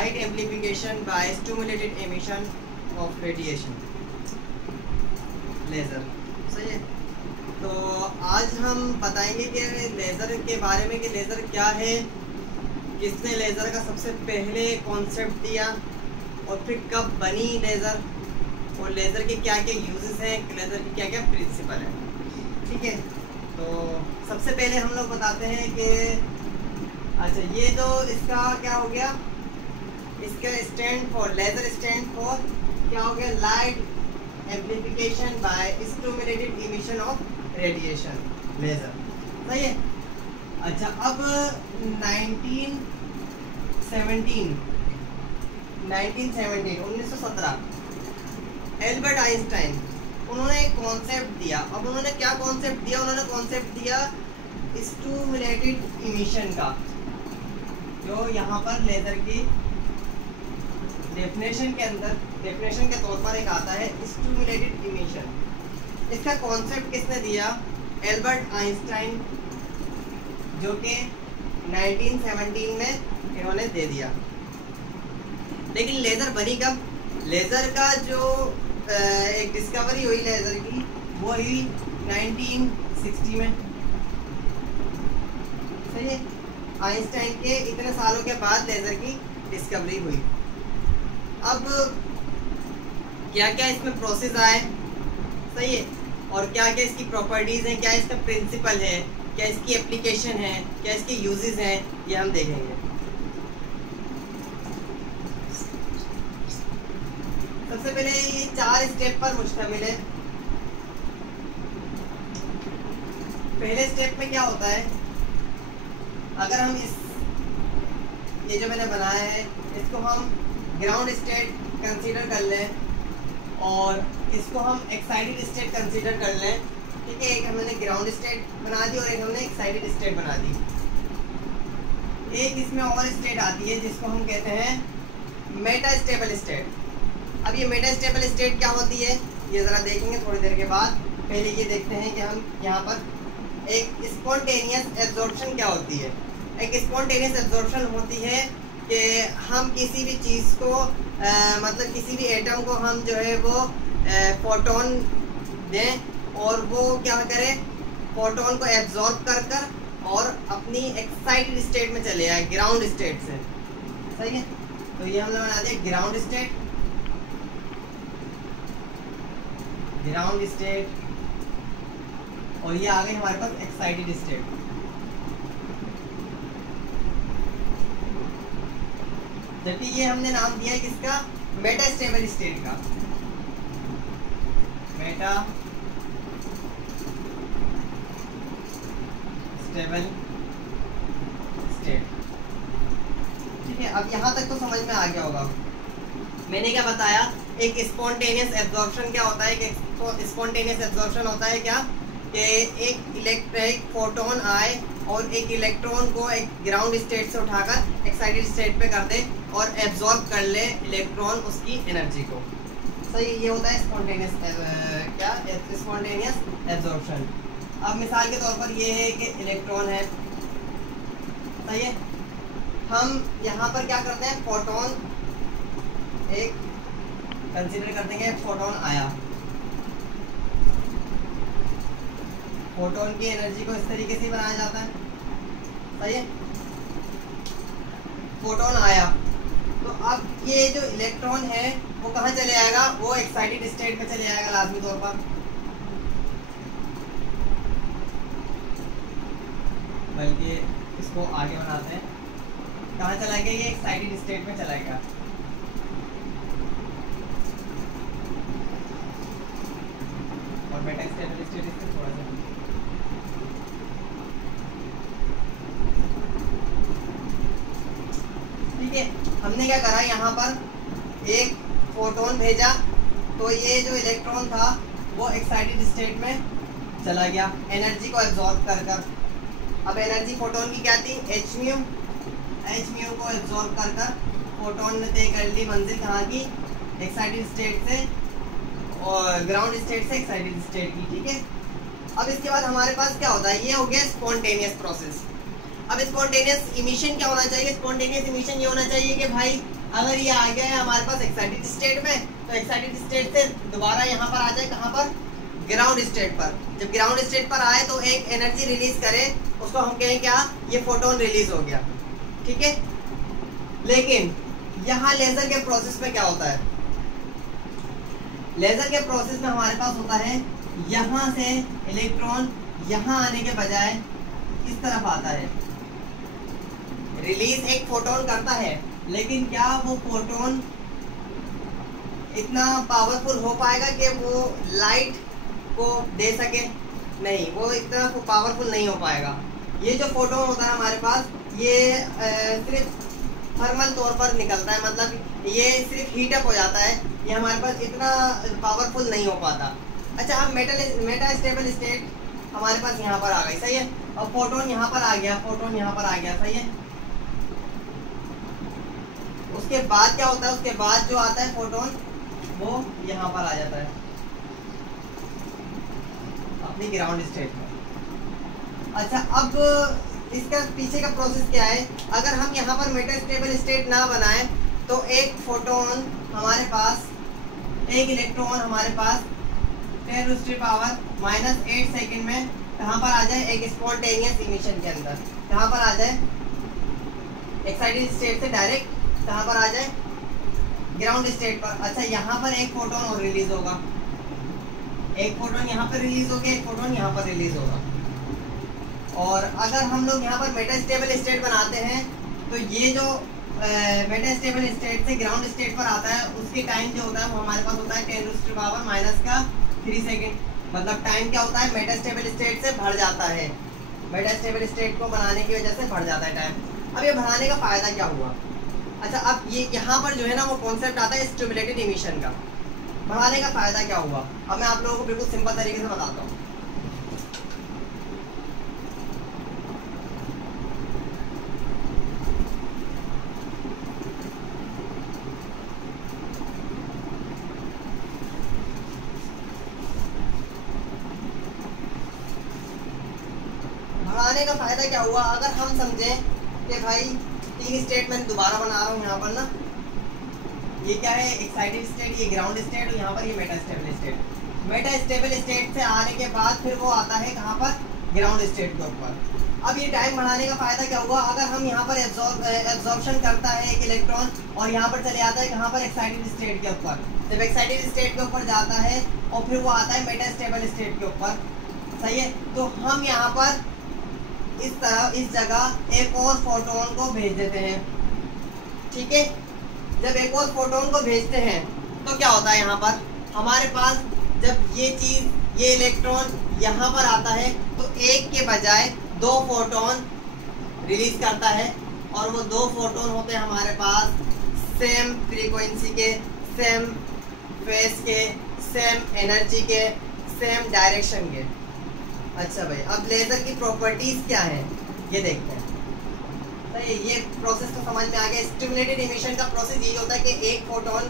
Light amplification by stimulated emission of radiation laser. सही है। तो आज हम बताएंगे कि लेज़र के बारे में कि लेज़र क्या है, किसने लेज़र का सबसे पहले कॉन्सेप्ट दिया और फिर कब बनी लेज़र, और लेज़र के क्या क्या यूजेस हैं, लेज़र के क्या क्या प्रिंसिपल हैं। ठीक है। तो सबसे पहले हम लोग बताते हैं कि अच्छा ये जो इसका क्या हो गया, इसका stand for laser stand for क्या हो गया, light amplification by stimulated emission of radiation laser. सही है। अच्छा अब 1917 एल्बर्ट आइंस्टाइन उन्होंने एक कॉन्सेप्ट दिया। अब उन्होंने क्या कॉन्सेप्ट दिया, उन्होंने कॉन्सेप्ट दिया स्टिमुलेटेड इमिशन का, जो यहाँ पर लेज़र की डेफिनेशन के अंदर डेफिनेशन के तौर पर एक आता है स्टिमुलेटेड इमिशन। इसका कॉन्सेप्ट किसने दिया, एल्बर्ट आइंस्टाइन, जो कि 1917 में इन्होंने दे दिया। लेकिन लेज़र बनी कब, लेज़र का जो एक डिस्कवरी हुई लेज़र की वो हुई 1960 में। सही है। आइंस्टाइन के इतने सालों के बाद लेज़र की डिस्कवरी हुई। अब क्या क्या इसमें प्रोसेस आए, सही है, और क्या क्या इसकी प्रॉपर्टीज़ हैं, क्या इसका प्रिंसिपल है, क्या इसकी एप्लीकेशन है, क्या इसके यूजेस हैं, ये हम देखेंगे। सबसे पहले ये 4 स्टेप पर मुश्तमिल है। पहले स्टेप में क्या होता है, अगर हम ये जो मैंने बनाया है इसको हम ग्राउंड स्टेट कंसीडर कर लें और इसको हम एक्साइटेड स्टेट कंसीडर कर लें। ठीक है। एक हमने ग्राउंड स्टेट बना दी और एक हमने एक्साइटेड स्टेट बना दी। एक इसमें और स्टेट आती है जिसको हम कहते हैं मेटा स्टेबल स्टेट। अब ये मेटा स्टेबल स्टेट क्या होती है ये ज़रा देखेंगे थोड़ी देर के बाद। पहले ये देखते हैं कि हम यहाँ पर एक स्पॉन्टेनियस एब्जॉर्प्शन क्या होती है। एक स्पॉन्टेनियस एब्जॉर्प्शन होती है कि हम किसी भी चीज़ को मतलब किसी भी एटम को हम जो है वो फोटोन दें और वो क्या करे, फोटोन को एब्जॉर्ब कर कर और अपनी एक्साइटेड स्टेट में चले जाए ग्राउंड स्टेट से। सही है। तो ये हमने बना दिया ग्राउंड स्टेट, ग्राउंड स्टेट, और ये आ गई हमारे पास एक्साइटेड स्टेट। जबकि ये हमने नाम दिया है किसका, मेटा स्टेबल स्टेट का। Meta stable state. ठीक है। अब यहाँ तक तो समझ में आ गया होगा। मैंने क्या बताया, एक स्पॉन्टेनियस एब्जॉर्प्शन क्या होता है, एक स्पॉन्टेनियस एब्जॉर्प्शन होता है क्या कि एक फोटोन आए और एक इलेक्ट्रॉन को एक ग्राउंड स्टेट से उठाकर एक्साइटेड स्टेट पे कर दे और एब्जॉर्ब कर ले इलेक्ट्रॉन उसकी एनर्जी को। सही। ये होता है स्पॉन्टेनियस क्या, स्पॉन्टेनियस एब्जॉर्प्शन। अब मिसाल के तौर पर ये है कि इलेक्ट्रॉन है। सही है। हम यहाँ पर क्या करते हैं, फोटोन एक कंसीडर करते हैं, फोटोन आया, फोटोन की एनर्जी को इस तरीके से बनाया जाता है। सही है। फोटोन आया तो अब ये जो इलेक्ट्रॉन है वो कहाँ चले जाएगा, वो एक्साइटेड स्टेट में चले जाएगा लाजमी तौर पर। बल्कि इसको आगे बनाते हैं, कहाँ चला गया, ये एक्साइटेड स्टेट में चला गया। और मेटा स्टेबल स्टेट इससे थोड़ा सा ठीक है। हमने क्या करा, यहाँ पर एक फोटोन भेजा तो ये जो इलेक्ट्रॉन था वो एक्साइटेड स्टेट में चला गया एनर्जी को एब्जॉर्ब कर कर। अब एनर्जी फोटोन की क्या थी, एच म्यू को एब्जॉर्ब कर कर फोटोन ने तय कर ली मंजिल कहाँ की, एक्साइटेड स्टेट से और ग्राउंड स्टेट से एक्साइटेड स्टेट की। ठीक है। अब इसके बाद हमारे पास क्या होता है, ये हो गया स्पॉन्टेनियस प्रोसेस। अब स्पॉन्टेनियस इमिशन क्या होना चाहिए, स्पॉन्टेनियस इमिशन ये होना चाहिए कि भाई अगर ये आ गया है हमारे पास एक्साइटेड स्टेट में, तो एक्साइटेड स्टेट से दोबारा यहाँ पर आ जाए, कहाँ पर, ग्राउंड स्टेट पर। जब ग्राउंड स्टेट पर आए तो एक एनर्जी रिलीज करे, उसको हम कहें क्या, ये फोटोन रिलीज हो गया, ठीक है। लेकिन यहाँ लेजर के प्रोसेस में क्या होता है, लेजर के प्रोसेस में हमारे पास होता है यहाँ से इलेक्ट्रॉन यहाँ आने के बजाय इस तरफ आता है। रिलीज एक फोटोन करता है, लेकिन क्या वो फोटोन इतना पावरफुल हो पाएगा कि वो लाइट को दे सके? नहीं, वो इतना पावरफुल नहीं हो पाएगा। ये जो फोटोन होता है हमारे पास, ये सिर्फ थर्मल तौर पर निकलता है, मतलब ये सिर्फ हीटअप हो जाता है, ये हमारे पास इतना पावरफुल नहीं हो पाता। अच्छा, अब मेटा स्टेबल स्टेट हमारे पास यहाँ पर आ गई, सही है, और फोटोन यहाँ पर आ गया, फोटोन यहाँ पर आ गया, सही है। उसके बाद क्या होता है, उसके बाद जो आता है फोटोन वो यहाँ पर आ जाता है अपनी ग्राउंड स्टेट में। अच्छा, अब इसका पीछे का प्रोसेस क्या है, अगर हम यहाँ पर मेटा स्टेबल स्टेट ना बनाएं तो एक फोटोन हमारे पास, एक इलेक्ट्रॉन हमारे पास 10⁻⁻8 सेकेंड में कहाँ पर आ जाए, एक स्पॉन्टेनियस इमिशन के अंदर कहाँ पर आ जाए, एक्साइटेड स्टेट से डायरेक्ट कहाँ पर आ जाए, ग्राउंड स्टेट पर। अच्छा, यहाँ पर एक फोटोन और रिलीज होगा, एक फोटोन यहाँ पर रिलीज होगा, एक फोटोन यहाँ पर रिलीज होगा। और अगर हम लोग यहाँ पर मेटा स्टेबल स्टेट बनाते हैं तो ये जो मेटा स्टेबल स्टेट से ग्राउंड स्टेट पर आता है, उसकी टाइम जो होता है वो हमारे पास होता है 10⁻³ सेकेंड। मतलब टाइम क्या होता है, मेटा स्टेबल स्टेट से बढ़ जाता है, मेटा स्टेबल स्टेट को बनाने की वजह से बढ़ जाता है टाइम। अब ये बढ़ाने का फायदा क्या हुआ? अच्छा, अब ये यहाँ पर जो है ना वो कॉन्सेप्ट आता है स्टिमुलेटेड इमिशन का। बढ़ाने का फायदा क्या हुआ, अब मैं आप लोगों को बिल्कुल सिंपल तरीके से बताता हूँ। बढ़ाने का फायदा क्या हुआ, अगर हम समझें कि भाई 3 स्टेट मैंने दोबारा बना रहा हूँ यहाँ पर ना, ये क्या है, एक्साइटेड स्टेट, ये ग्राउंड स्टेट, और यहाँ पर ये Meta stable state. Meta stable state से आने के बाद फिर वो आता है कहाँ पर, ग्राउंड स्टेट के ऊपर। अब ये टाइम बढ़ाने का फायदा क्या हुआ, अगर हम यहाँ पर एब्जॉर्प्शन करता है एक इलेक्ट्रॉन और यहाँ पर चले आता है कहाँ पर, एक्साइटेड स्टेट के ऊपर। जब एक्साइटेड स्टेट के ऊपर जाता है और फिर वो आता है मेटा स्टेबल स्टेट के ऊपर, सही है, तो हम यहाँ पर इस तरह इस जगह एक और फोटोन को भेज देते हैं, ठीक है। जब एक और फोटोन को भेजते हैं तो क्या होता है, यहाँ पर हमारे पास जब ये चीज़, ये इलेक्ट्रॉन यहाँ पर आता है तो एक के बजाय 2 फोटोन रिलीज करता है, और वो 2 फोटोन होते हैं हमारे पास सेम फ्रीक्वेंसी के, सेम फेस के, सेम एनर्जी के, सेम डायरेक्शन के। अच्छा भाई, अब लेजर की प्रॉपर्टीज क्या है ये देखते हैं। सही, ये प्रोसेस तो समझ में आ गया। स्टिमुलेटेड इमिशन का प्रोसेस ये होता है कि एक फोटोन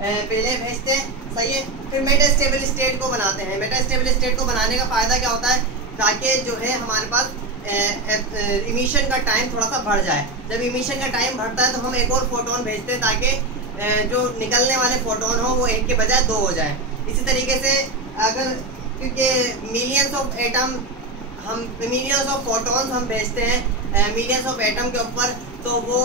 पहले भेजते हैं, सही है, फिर मेटा स्टेबल स्टेट को बनाते हैं। मेटा स्टेबल स्टेट को बनाने का फायदा क्या होता है, ताकि जो है हमारे पास इमिशन का टाइम थोड़ा सा बढ़ जाए। जब इमिशन का टाइम बढ़ता है तो हम एक और फोटोन भेजते हैं ताकि जो निकलने वाले फोटोन हो वो एक के बजाय 2 हो जाए। इसी तरीके से अगर, क्योंकि मिलियंस ऑफ एटम, हम मिलियंस ऑफ फोटोन्स हम भेजते हैं मिलियंस ऑफ एटम के ऊपर, तो वो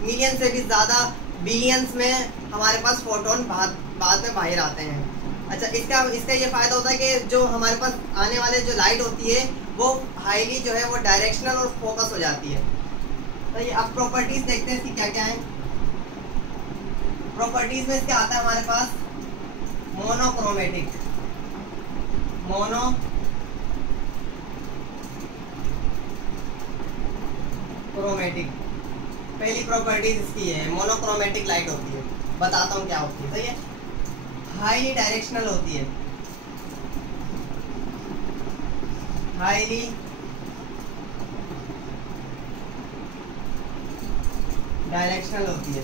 मिलियन से भी ज़्यादा बिलियंस में हमारे पास फोटोन बाद में बाहर आते हैं। अच्छा, इसका ये फ़ायदा होता है कि जो हमारे पास आने वाले जो लाइट होती है वो हाईली जो है वो डायरेक्शनल और फोकस हो जाती है। तो ये अब प्रॉपर्टीज़ देखते हैं इसकी क्या क्या है। प्रॉपर्टीज़ में इसका आता है हमारे पास मोनोक्रोमेटिक, मोनोक्रोमेटिक पहली प्रॉपर्टीज इसकी है, मोनोक्रोमेटिक लाइट होती है। बताता हूँ क्या होती है, सही है। हाईली डायरेक्शनल होती है, हाईली डायरेक्शनल होती है।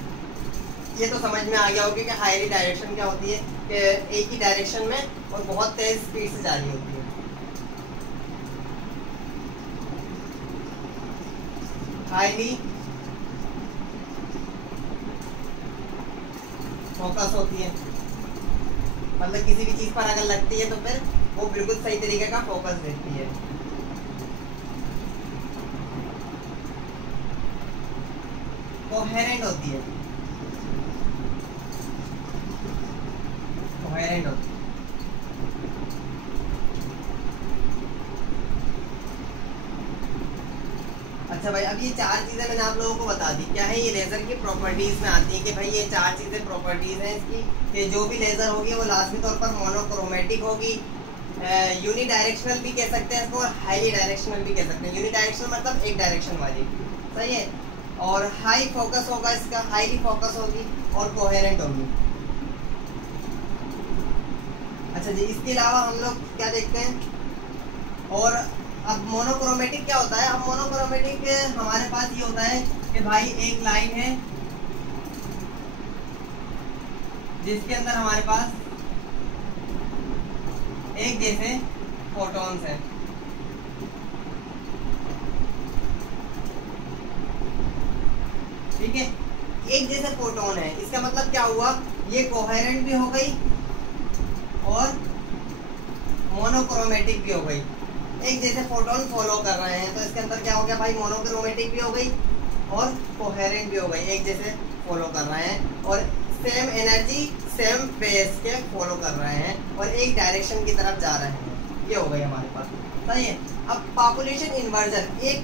ये तो समझ में आ गया होगा कि हाईली डायरेक्शन क्या होती है, कि एक ही डायरेक्शन में और बहुत तेज स्पीड से जा रही होती है। हाईली फोकस होती है, मतलब किसी भी चीज़ पर अगर लगती है तो फिर वो बिल्कुल सही तरीके का फोकस देती है। कोहेरेंट होती है, कोहेरेंट होती है। अच्छा भाई, अब ये चार चीज़ें मैंने आप लोगों को बता दी, क्या है ये लेज़र की प्रॉपर्टीज़ में आती है कि भाई ये चार चीज़ें प्रॉपर्टीज़ हैं इसकी कि जो भी लेज़र होगी वो लाजमी तौर पर मोनोक्रोमेटिक होगी, यूनी डायरेक्शनल भी कह सकते हैं इसको और हाईली डायरेक्शनल भी कह सकते हैं। यूनी डायरेक्शनल मतलब एक डायरेक्शन वाली, सही है, और हाई फोकस होगा इसका, हाईली फोकस होगी और कोहेरेंट होगी। अच्छा जी, इसके अलावा हम लोग क्या देखते हैं, और अब मोनोक्रोमेटिक क्या होता है। अब मोनोक्रोमेटिक हमारे पास ये होता है कि भाई एक लाइन है जिसके अंदर हमारे पास एक जैसे फोटॉन्स हैं, ठीक है, एक जैसे फोटोन है। इसका मतलब क्या हुआ, ये कोहेरेंट भी हो गई और मोनोक्रोमेटिक भी हो गई। एक जैसे फोटोन फॉलो कर रहे हैं तो इसके अंदर क्या हो गया भाई, मोनोक्रोमेटिक भी हो गई और कोहेरेंट भी हो गई, एक जैसे फॉलो कर रहे हैं और सेम एनर्जी सेम फेस के फॉलो कर रहे हैं और एक डायरेक्शन की तरफ जा रहे हैं। ये हो गई हमारे पास, सही है। अब पॉपुलेशन इन्वर्जन, एक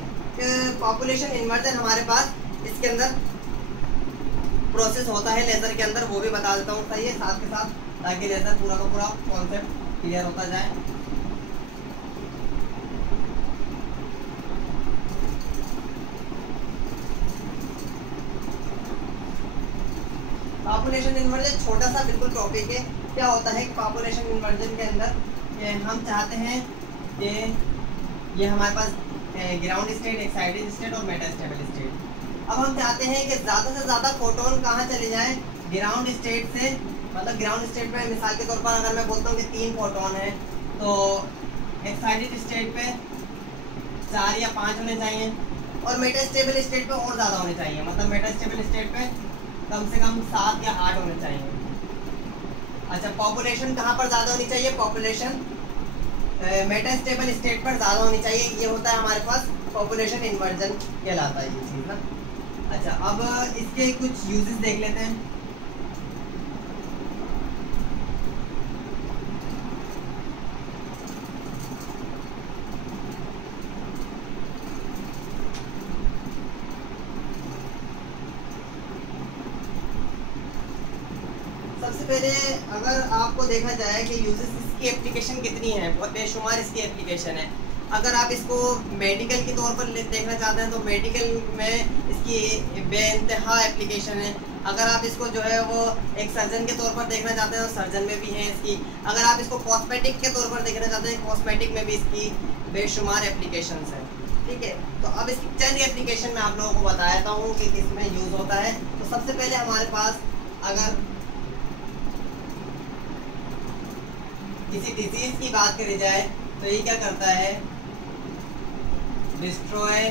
पॉपुलेशन इन्वर्जन हमारे पास इसके अंदर प्रोसेस होता है लेज़र के अंदर, वो भी बता देता हूँ, सही है, साथ के साथ, ताकि लेज़र पूरा का पूरा कॉन्सेप्ट क्लियर होता जाए। पॉपुलेशन इन्वर्जन छोटा सा बिल्कुल टॉपिक है। क्या होता है पॉपुलेशन इन्वर्जन के अंदर कि हम चाहते हैं कि ये हमारे पास ग्राउंड स्टेट, एक्साइटेड स्टेट और मेटास्टेबल स्टेट। अब हम चाहते हैं कि ज़्यादा से ज़्यादा फोटोन कहाँ चले जाएं, ग्राउंड स्टेट से, मतलब ग्राउंड स्टेट पे मिसाल के तौर पर अगर मैं बोलता हूँ कि 3 फोटोन है तो एक्साइटेड स्टेट पे 4 या 5 होने चाहिए और मेटास्टेबल स्टेट पे और ज़्यादा होने चाहिए, मतलब मेटास्टेबल स्टेट पे कम से कम 7 या 8 होने चाहिए। अच्छा, पॉपुलेशन कहाँ पर ज़्यादा होनी चाहिए, पॉपुलेशन मेटास्टेबल स्टेट पर ज़्यादा होनी चाहिए। ये होता है हमारे पास पॉपुलेशन इन्वर्जन कहलाता है ये चीज़ ना। अच्छा, अब इसके कुछ यूजेस देख लेते हैं। सबसे पहले अगर आपको देखा जाए कि यूजेस, इसकी एप्लीकेशन कितनी है, बहुत बेशुमार इसकी एप्लीकेशन है। अगर आप इसको मेडिकल के तौर पर देखना चाहते हैं तो मेडिकल में इसकी बेइंतहा एप्लीकेशन है। अगर आप इसको जो है वो एक सर्जन के तौर पर देखना चाहते हैं तो सर्जन में भी है इसकी। अगर आप इसको कॉस्मेटिक के तौर पर देखना चाहते हैं, कॉस्मेटिक में भी इसकी बेशुमार एप्लीकेशंस है, ठीक है। तो अब इसकी चंद एप्लीकेशन मैं आप लोगों को बताता हूँ कि किस में यूज़ होता है। तो सबसे पहले हमारे पास अगर किसी डिजीज की बात करी जाए तो ये क्या करता है, डिस्ट्रॉय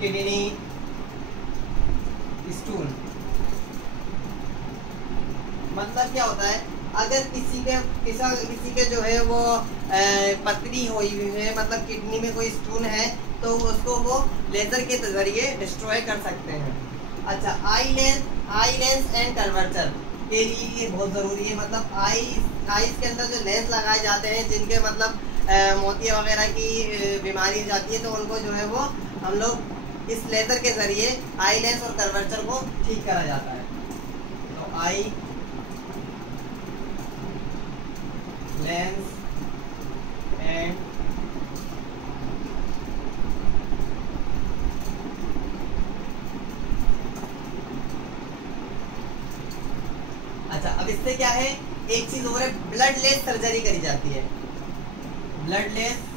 किडनी स्टोन। मतलब क्या होता है, अगर किसी के जो है वो पथरी हुई है, मतलब किडनी में कोई स्टोन है तो उसको वो लेजर के जरिए डिस्ट्रॉय कर सकते हैं। अच्छा, आई लेंस एंड कर्वेचर के लिए ये बहुत ज़रूरी है। मतलब आईज के अंदर जो लेंस लगाए जाते हैं जिनके मतलब मोतिया वगैरह की बीमारी जाती है तो उनको जो है वो हम लोग इस लेजर के ज़रिए आई लेंस और कर्वेचर को ठीक करा जाता है। तो आई लेंस एंड अच्छा, अब इससे क्या है, एक चीज और है, ब्लड लेस सर्जरी करी जाती है। ब्लड लेस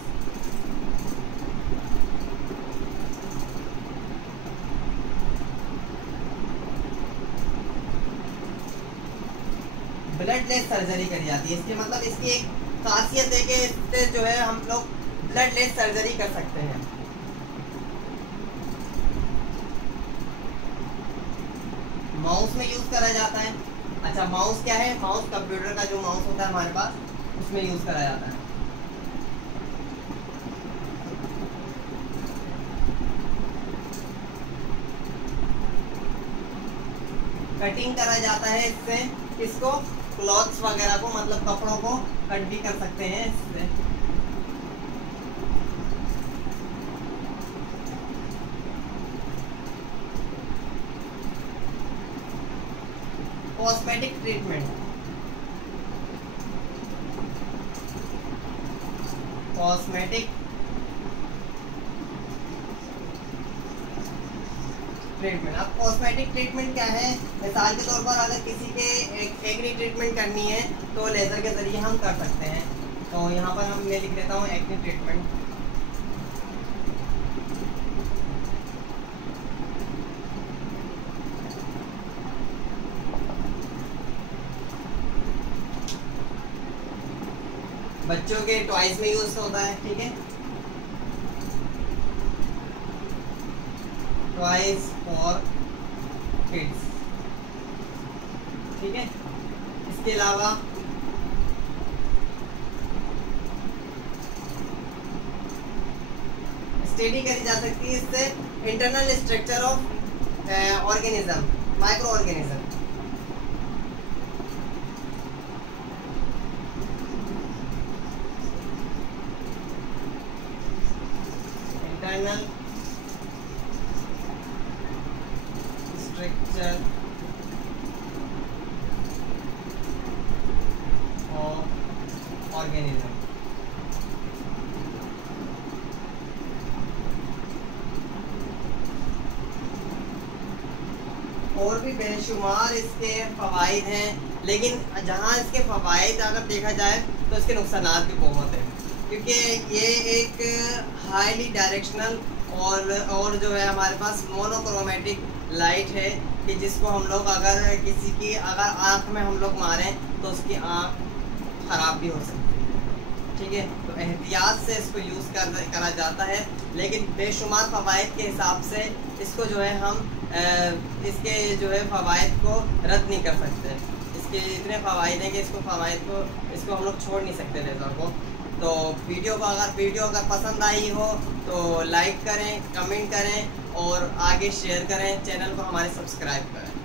सर्जरी करी जाती है। इसके मतलब इसकी एक खासियत है कि इससे जो है हम लोग ब्लड लेस सर्जरी कर सकते हैं। माउस में यूज़ करा जाता है। अच्छा, माउस क्या है? माउस कंप्यूटर का जो माउस होता है हमारे पास, उसमें यूज़ करा जाता है। कटिंग करा जाता है इससे, इसको क्लॉथ्स वगैरह को, मतलब कपड़ों को कट भी कर सकते हैं इससे। Cosmetic treatment, cosmetic treatment. अब कॉस्मेटिक ट्रीटमेंट क्या है? मिसाल के तौर पर अगर किसी के एक्ने ट्रीटमेंट करनी है तो लेज़र के ज़रिए हम कर सकते हैं। तो यहाँ पर मैं लिख देता हूँ एक्ने ट्रीटमेंट। बच्चों के टॉयज में यूज होता है, ठीक है, टॉयज फॉर किड्स, ठीक है। इसके अलावा स्टडी करी जा सकती है इससे internal structure of organism, micro organism. Internal structure of organism. और भी बेशुमार इसके फ़वाइद हैं, लेकिन जहाँ इसके फ़वाइद अगर देखा जाए तो इसके नुकसान भी बहुत हैं, क्योंकि ये एक हाईली डायरेक्शनल और जो है हमारे पास मोनोक्रोमेटिक लाइट है कि जिसको हम लोग अगर किसी की अगर आँख में हम लोग मारें तो उसकी आँख ख़राब भी हो सकती है, ठीक है। तो एहतियात से इसको यूज़ करा जाता है, लेकिन बेशुमार फ़वाइद के हिसाब से इसको जो है हम इसके जो है फ़वाइद को रद्द नहीं कर सकते। इसके इतने फ़वाइद हैं कि इसको हम लोग छोड़ नहीं सकते लेज़र को। तो वीडियो अगर पसंद आई हो तो लाइक करें, कमेंट करें और आगे शेयर करें, चैनल को हमारे सब्सक्राइब करें।